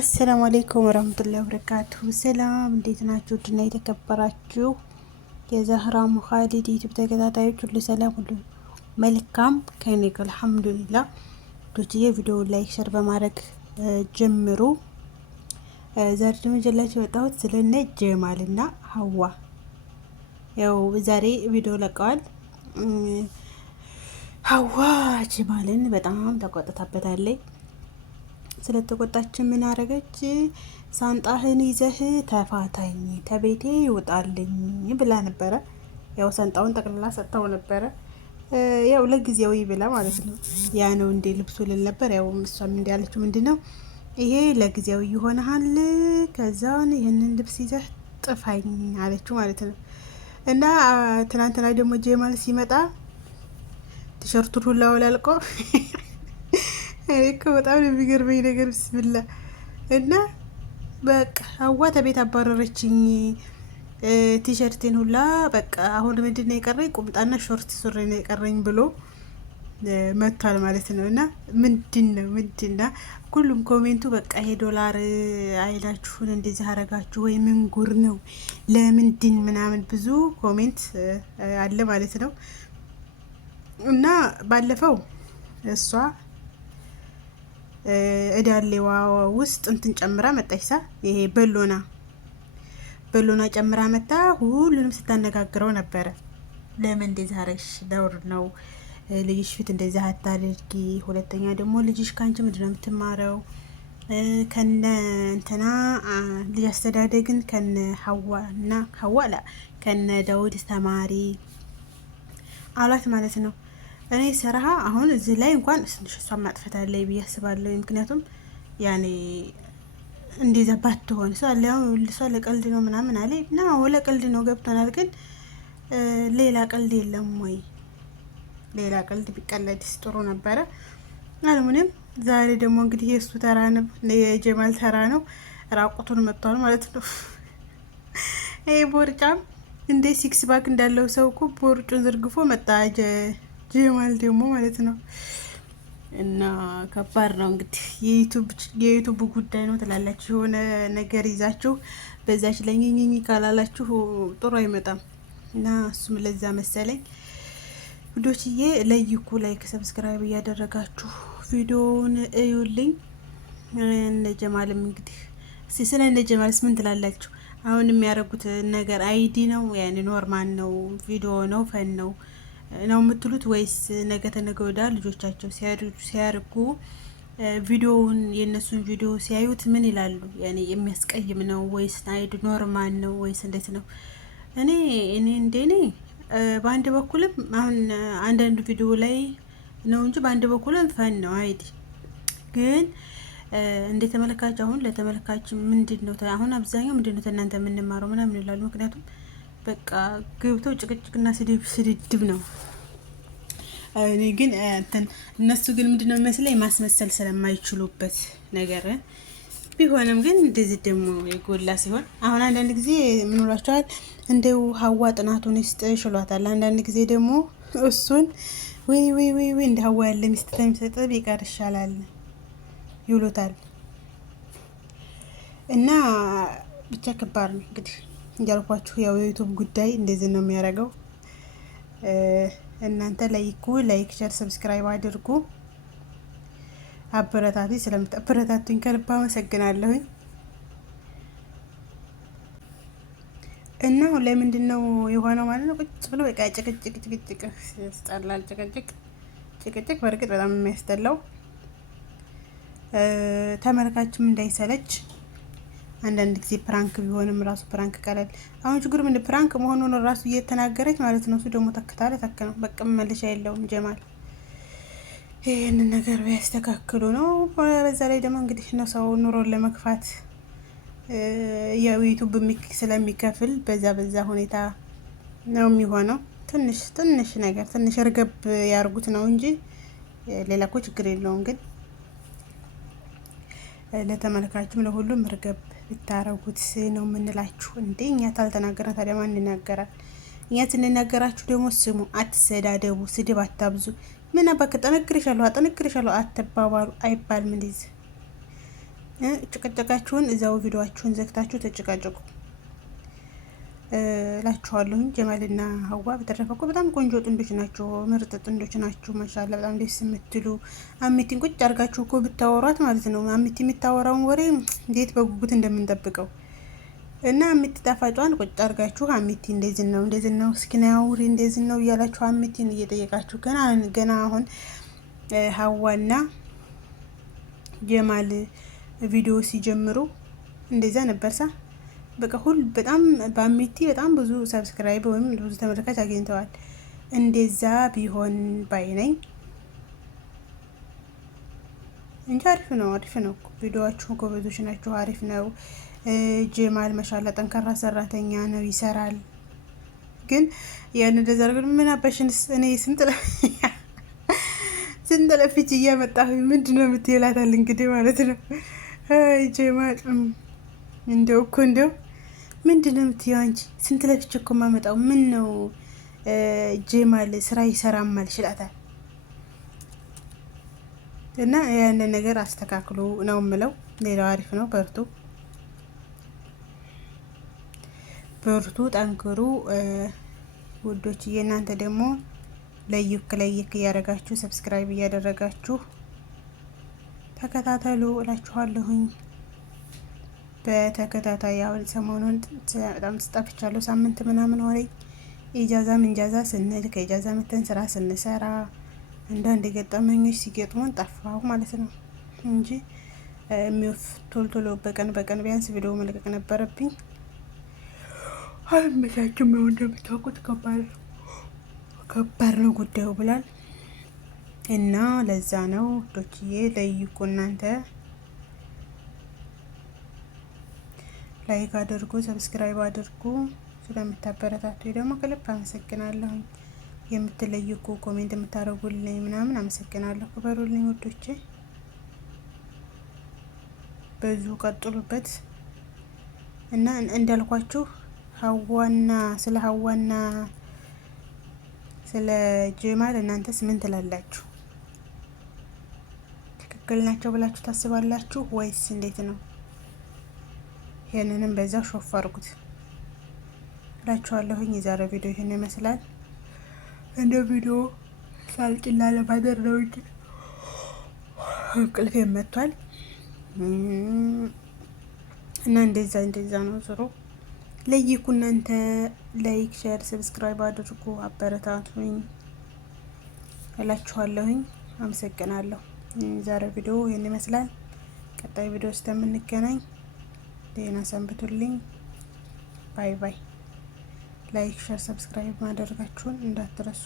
አሰላሙ አለይኩም ወራህመቱላሂ ወበረካቱሁ። ሰላም እንዴት ናችሁ? ድና የተከበራችሁ የዛህራ ሙኻሊድ ዩቲዩብ ተከታታዮች ሁሉ ሰላም ሁሉ መልካም ከኔ ጋር አልሐምዱሊላህ። ዶችዬ ቪዲዮ ላይክ ሸር በማድረግ ጀምሩ። ዛሬ ደግሞ ጀላችሁ የወጣሁት ስለነ ጀማልና ሀዋ ያው ዛሬ ቪዲዮ ለቀዋል። ሀዋ ጀማልን በጣም ተቆጥታበታለች። ስለተቆጣችን ምን አረገች? ሳንጣህን ይዘህ ተፋታኝ ተቤቴ ይውጣልኝ ብላ ነበረ። ያው ሳንጣውን ጠቅልላ ሰጥተው ነበረ። ያው ለጊዜያዊ ብላ ማለት ነው። ያ ነው እንዴ ልብሱ ልል ነበር። ያው እሷም እንዲ ያለችው ምንድነው ይሄ ለጊዜያዊ ይሆናል፣ ከዛን ይህንን ልብስ ይዘህ ጥፋኝ አለችው ማለት ነው። እና ትናንትና ደግሞ ጀማል ሲመጣ ቲሸርቱን ሁላ ወላልቆ እኮ በጣም የሚገርመኝ ነገር ብስምላ እና በቃ ሀዋ ተቤት አባረረችኝ፣ ቲሸርቴን ሁላ በቃ አሁን ምንድነው የቀረኝ ቁምጣና ሾርት ሱሪ ነው የቀረኝ ብሎ መጥቷል ማለት ነው። እና ምንድነው ሁሉም ኮሜንቱ በቃ ይሄ ዶላር አይላችሁን እንደዚህ አረጋችሁ ወይ ምን ጉር ነው ለምንድን ምናምን ብዙ ኮሜንት አለ ማለት ነው። እና ባለፈው እሷ እዳሌዋ ውስጥ እንትን ጨምራ መጣችሳ ይሄ በሎና ጨምራ መጣ። ሁሉንም ስታነጋግረው ነበረ። ለምን እንደዛ አረግሽ? ደውር ነው ልጅሽ ፊት እንደዛ አታድርጊ። ሁለተኛ ደግሞ ልጅሽ ካንቺ ምንድነው የምትማረው? ከነ እንትና ልጅ አስተዳደግን ከነ ሀዋላ ከነ ዳውድ ተማሪ አላት ማለት ነው። እኔ ሰራሃ አሁን እዚህ ላይ እንኳን ትንሽ እሷን ማጥፋት አለኝ ብዬ አስባለሁ። ምክንያቱም ያኔ እንደዛ ባትሆን ሰው ለቀልድ ነው ምናምን አለ እና ለቀልድ ነው ገብቶናል። ግን ሌላ ቀልድ የለም ወይ? ሌላ ቀልድ ቢቀለድስ ጥሩ ነበረ። አልሙኒም ዛሬ ደግሞ እንግዲህ የእሱ ተራ ነው፣ የጀማል ተራ ነው። ራቁቱን መጥቷል ማለት ነው። ይሄ ቦርጫም እንደ ሲክስ ባክ እንዳለው ሰው እኮ ቦርጩን ዘርግፎ መጣ ጀማል ደግሞ ማለት ነው። እና ከባድ ነው እንግዲህ የዩቱብ ጉዳይ ነው ትላላችሁ። የሆነ ነገር ይዛችሁ በዛች ላይ ኝኝኝ ካላላችሁ ጥሩ አይመጣም። እና እሱም ለዛ መሰለኝ ቪዲዮችዬ ለይኩ ላይክ ሰብስክራይብ እያደረጋችሁ ቪዲዮውን እዩልኝ። እነ ጀማልም እንግዲህ ስለ እነ ጀማልስ ምን ትላላችሁ? አሁን የሚያደርጉት ነገር አይዲ ነው ያኔ ኖርማል ነው ቪዲዮ ነው ፈን ነው የምትሉት ወይስ ነገ ተነገ ወዲያ ልጆቻቸው ሲያርጉ ቪዲዮውን የነሱን ቪዲዮ ሲያዩት ምን ይላሉ? ያኔ የሚያስቀይም ነው ወይስ አይዲ ኖርማል ነው ወይስ እንዴት ነው? እኔ እንደኔ በአንድ በኩልም አሁን አንዳንድ ቪዲዮ ላይ ነው እንጂ በአንድ በኩልም ፈን ነው አይዲ። ግን እንደ ተመልካች አሁን ለተመልካች ምንድነው አሁን አብዛኛው ምንድነው እናንተ የምንማረው ምናምን ይላሉ። ምክንያቱም በቃ ገብተው ጭቅጭቅና ስድድብ ነው። እኔ ግን እነሱ ግን ምንድነው መስለኝ ማስመሰል ስለማይችሉበት ነገር ቢሆንም ግን እንደዚህ ደግሞ የጎላ ሲሆን አሁን አንዳንድ ጊዜ ምን ውላችኋል? እንደው ሀዋ ጥናቱን ይስጥ ሽሏታል። አንዳንድ ጊዜ ደግሞ እሱን ወይ እንደ ሀዋ ያለ ሚስት ተሚሰጥ ቢቀር ይሻላል ይሉታል። እና ብቻ ከባድ ነው እንግዲህ እንጃልኳችሁ። ያው የዩቱብ ጉዳይ እንደዚህ ነው የሚያደርገው። እናንተ ላይክ ሸር ሰብስክራይብ አድርጉ። አበረታቱ። ስለምታበረታቱኝ ከልብ አመሰግናለሁኝ። እና አሁን ላይ ምንድነው የሆነው ማለት ነው? ቁጭ ብሎ በቃ ጭቅጭቅ ያስጠላል። ጭቅጭቅ በእርግጥ በጣም የሚያስጠላው ተመልካችም እንዳይሰለች አንዳንድ ጊዜ ፕራንክ ቢሆንም ራሱ ፕራንክ ቀለል። አሁን ችግሩ ምን ፕራንክ መሆኑን ራሱ እየተናገረች ማለት ነው። እሱ ደግሞ ተከታለ ተከነ በቃ መመለሻ የለውም ጀማል። ይሄንን ነገር ቢያስተካክሉ ነው። በዛ ላይ ደግሞ እንግዲህ ነው ሰው ኑሮን ለመክፋት የዩቲዩብ ስለሚከፍል በዛ ሁኔታ ነው የሚሆነው። ትንሽ ነገር ትንሽ እርገብ ያርጉት ነው እንጂ ሌላ እኮ ችግር የለውም። ግን ለተመልካችም ለሁሉም እርገብ ብታረጉት ነው የምንላችሁ። እንዴ እኛ ታልተናገረን ታዲያ ማን ይናገራል? እኛ ስንናገራችሁ ደግሞ ስሙ፣ አትሰዳደቡ፣ ስድብ አታብዙ። ምን አባከ ጠነክርሻለሁ አትባባሉ አይባልም። እንደዚህ ጭቅጭቃችሁን እዛው ቪዲዮአችሁን ዘግታችሁ ተጨቃጨቁ እላችኋለሁኝ። ጀማልና ሀዋ በተረፈ እኮ በጣም ቆንጆ ጥንዶች ናቸው፣ ምርጥ ጥንዶች ናቸው። ማሻአላ በጣም ደስ የምትሉ አሚቲን ቁጭ አድርጋችሁ እኮ ብታወሯት ማለት ነው። አሚቲ የምታወራውን ወሬ እንዴት በጉጉት እንደምንጠብቀው እና የምትጣፋጯን ቁጭ አድርጋችሁ አሚቲ እንደዚህ ነው እስኪ ና አውሪ እንደዚህ ነው እያላችሁ አሚቲን እየጠየቃችሁ ገና አሁን ሀዋና ጀማል ቪዲዮ ሲጀምሩ እንደዛ ነበርሳ በቃ በጣም በአሚቲ በጣም ብዙ ሰብስክራይብ ወይም ብዙ ተመልካች አግኝተዋል። እንደዛ ቢሆን ባይነኝ እንጂ አሪፍ ነው ቪዲዮአችሁ ጎበዞች ናቸው፣ አሪፍ ነው። ጀማል ማሻአላ ጠንካራ ሰራተኛ ነው፣ ይሰራል። ግን ያን እንደዛ አድርገን ምን አባሽንስ እኔ ስንት ለፍቼ እያመጣሁ ምንድነው የምትይላታል እንግዲህ ማለት ነው። አይ ጀማል እንደው ምንድነው የምትይው አንቺ? ስንት ለፍቼ እኮ የማመጣው ምን ነው ጀማል ስራ ይሰራማል ይችላታል። እና ያንን ነገር አስተካክሉ ነው የምለው። ሌላው አሪፍ ነው። በርቱ፣ ጠንክሩ ውዶችዬ። እናንተ ደግሞ ለይክ እያደረጋችሁ ሰብስክራይብ እያደረጋችሁ ተከታተሉ እላችኋለሁኝ። በተከታታይ አሁን ሰሞኑን በጣም ተጣፍቻለሁ። ሳምንት ምናምን ወሬ ኢጃዛ ስንል ከኢጃዛ መተን ስራ ስንሰራ አንዳንድ ገጠመኞች ሲገጥሙን ጠፋሁ ማለት ነው እንጂ ቶሎ በቀን ቢያንስ ቪዲዮ መልቀቅ ነበረብኝ። አልመቻችም ነው እንደምታውቁት፣ ከባድ ነው ጉዳዩ ብላል እና ለዛ ነው ዶችዬ ለይኩ። እናንተ ላይክ አድርጉ፣ ሰብስክራይብ አድርጉ። ስለምታበረታቱ ደግሞ ከልብ አመሰግናለሁ። የምትለይኩ ኮሜንት የምታደርጉልኝ ምናምን አመሰግናለሁ። ክበሩልኝ ውዶቼ፣ በዙ ቀጥሉበት እና እንዳልኳችሁ ስለ ሀዋና ስለ ጀማል እናንተስ ምን ትላላችሁ? ትክክል ናቸው ብላችሁ ታስባላችሁ ወይስ እንዴት ነው? ይሄንንም በዛው ሾፍ አድርጉት እላችኋለሁኝ። የዛሬ ቪዲዮ ይሄን ይመስላል። እንደ ቪዲዮ ሳልቂላ ለማደር ነው እንጂ እንቅልፌ መጥቷል እና እንደዛ ነው ዞሮ ለይኩ። እናንተ ላይክ፣ ሼር፣ ሰብስክራይብ አድርጉ፣ አበረታቱኝ እላችኋለሁኝ። አመሰግናለሁ። ዛሬ ቪዲዮ ይሄን ይመስላል። ቀጣይ ቪዲዮ እስከምንገናኝ ደህና ሰንብቱልኝ። ባይ ባይ። ላይክ፣ ሼር፣ ሰብስክራይብ ማድረጋችሁን እንዳትረሱ።